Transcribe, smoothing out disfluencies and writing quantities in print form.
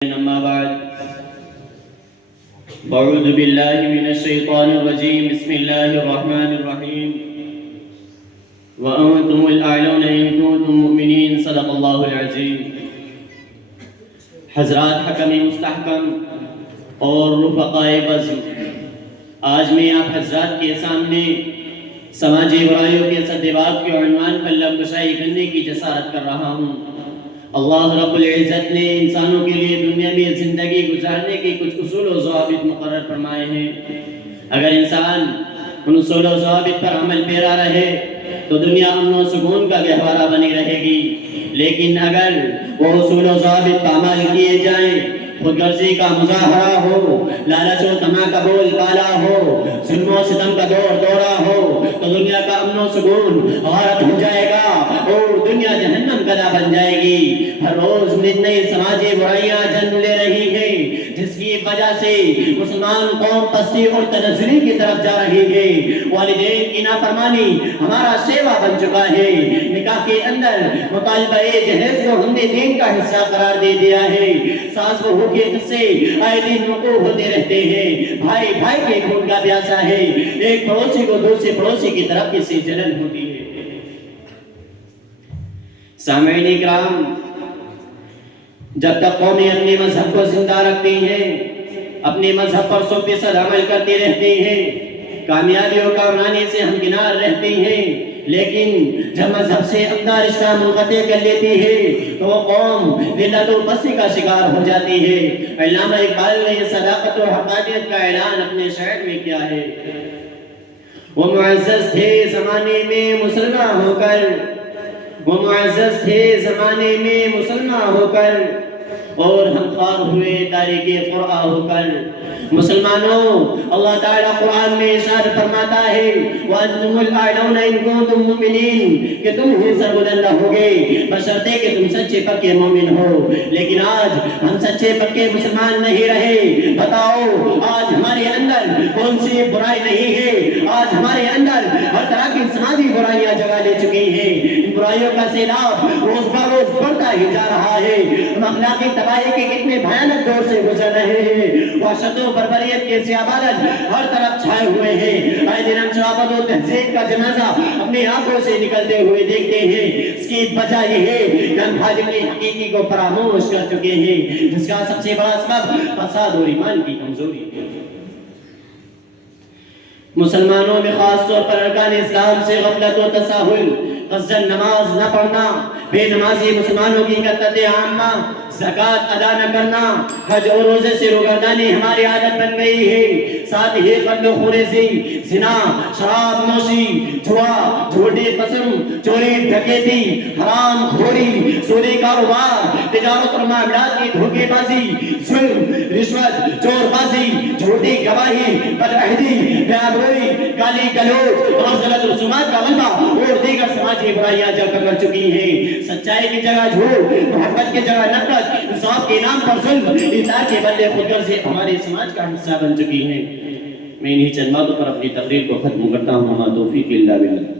أما بعد أعوذ بالله من الشيطان الرجيم بسم الله الرحمن الرحيم وأنتم الأعلون إن كنتم مؤمنين صدق الله العظيم. حضرات حکم مستحکم اور رفقائے بزم، آج میں آپ حضرات کے سامنے سماجی برائیوں کے سدباب کے عنوان پر لب کشائی کرنے کی جسارت کر رہا ہوں. اللہ رب العزت نے انسانوں کے لیے دنیا میں زندگی گزارنے کی کچھ اصول و ضوابط مقرر فرمائے ہیں. اگر انسان ان اصول و ضوابط پر عمل پیرا رہے تو دنیا امن و سکون کا گہوارہ بنی رہے گی، لیکن اگر وہ اصول و ضوابط پر عمل کیے جائیں، خود غرضی کا مظاہرہ ہو، لالچ و طمع کا بول بالا ہو، ظلم و ستم کا دور دورہ ہو، تو دنیا کا امن و سکون غارت ہو جائے گا اور دنیا جہنم گدا بن جائے گی. ہر روز نئی سماجی برائیاں جنم لے رہی ہیں، جس کی وجہ سے مسلمان قوم پستی اور تنزلی کی طرف جا رہی ہے. والدین کی نافرمانی ہمارا شیوا بن چکا ہے. نکاح کے اندر مطالبہ جہیز کو ہم نے دین کا حصہ قرار دے دیا ہے. ساس بہو کے قصے آئے دن وقوع ہوتے رہتے ہیں. بھائی بھائی کے خون کا پیاسا ہے. ایک پڑوسی کو دوسرے پڑوسی کی طرف اس سے جلن ہوتی ہے. سامعین اکرام، جب تک قومیں اپنے مذہب کو زندہ رکھتی ہیں، اپنے مذہب پر 100% عمل کرتی رہتی ہیں، کامیابیوں کا منانے سے ہمکنار رہتی ہیں، لیکن جب مذہب سے اپنا رشتہ منقطع کر لیتی ہے تو وہ قوم ذلت و پستی کا شکار ہو جاتی ہے. علامہ اقبال نے صداقت و حقانیت کا اعلان اپنے شعر میں کیا ہے. وہ معزز تھے زمانے میں مسلمان ہو کر، وہ معزز تھے زمانے میں مسلمان ہو کر، اور ہم خوار ہوئے تاریخ قرآن ہو کر. مسلمانوں، اللہ تعالیٰ قرآن میں ارشاد فرماتا ہے وَأَنْتُمُ الْأَعْلَوْنَ إِن كُنتُم مُؤْمِنِينَ کہ تم ہی سربلند ہوگے بشرطے کہ تم سچے پکے مومن ہو. لیکن آج ہم سچے پکے مسلمان نہیں رہے. بتاؤ آج ہمارے اندر کون سی برائی نہیں ہے؟ آج ہمارے اندر ہر طرح کی سماجی برائیاں جگہ لے چکی ہیں. ان برائیوں کا سیلاب روز بروز بڑھتا ہی جا رہا ہے. ہم اخلاقی تباہی کے کتنے بھیانک دور سے گزر رہے ہیں. وحشت و بربریت کے سیابادل ہر طرف چھائے ہوئے ہیں. آئے دن ہم شرافت و تہذیب کا جنازہ اپنی آنکھوں سے نکلتے ہوئے دیکھتے ہیں. اس کی وجہ یہ ہے کہ ہم خالق حقیقی کو فراموش کر چکے ہیں، جس کا سب سے بڑا سبب فساد اور ایمان کی کمزوری ہے. مسلمانوں میں خاص طور پر ارکان اسلام سے غفلت و تساہل، قصداً نماز نہ پڑھنا، بے نمازی مسلمانوں کی کثرت عامہ، زکوٰۃ ادا نہ کرنا، حج اور روزے سے روگردانی ہماری عادت بن گئی ہے. ساتھ ہی قتل و خونریزی، زنا، شراب نوشی، جوا، جھوٹی قسم، چوری ڈکیتی، حرام خوری، سودی کاروبار، تجارت اور معاملات کی دھوکے بازی، ظلم، رشوت، چور بازی، جھوٹی گواہی، بدعہدی، بے آبروئی، گالی گلوچ اور غلط رسومات کا غلبہ اور دیگر سماجی برائیاں جا کر چکی ہیں. سچائی کی جگہ جھوٹ، محبت کی جگہ نفرت، انصاف کے نام پر ظلم، اطاعت کے بدلے خود غرضی ہمارے سماج کا حصہ بن چکی ہیں. میں انہی چند باتوں پر اپنی تقریر کو ختم کرتا ہوں. وما توفیقی الا باللہ.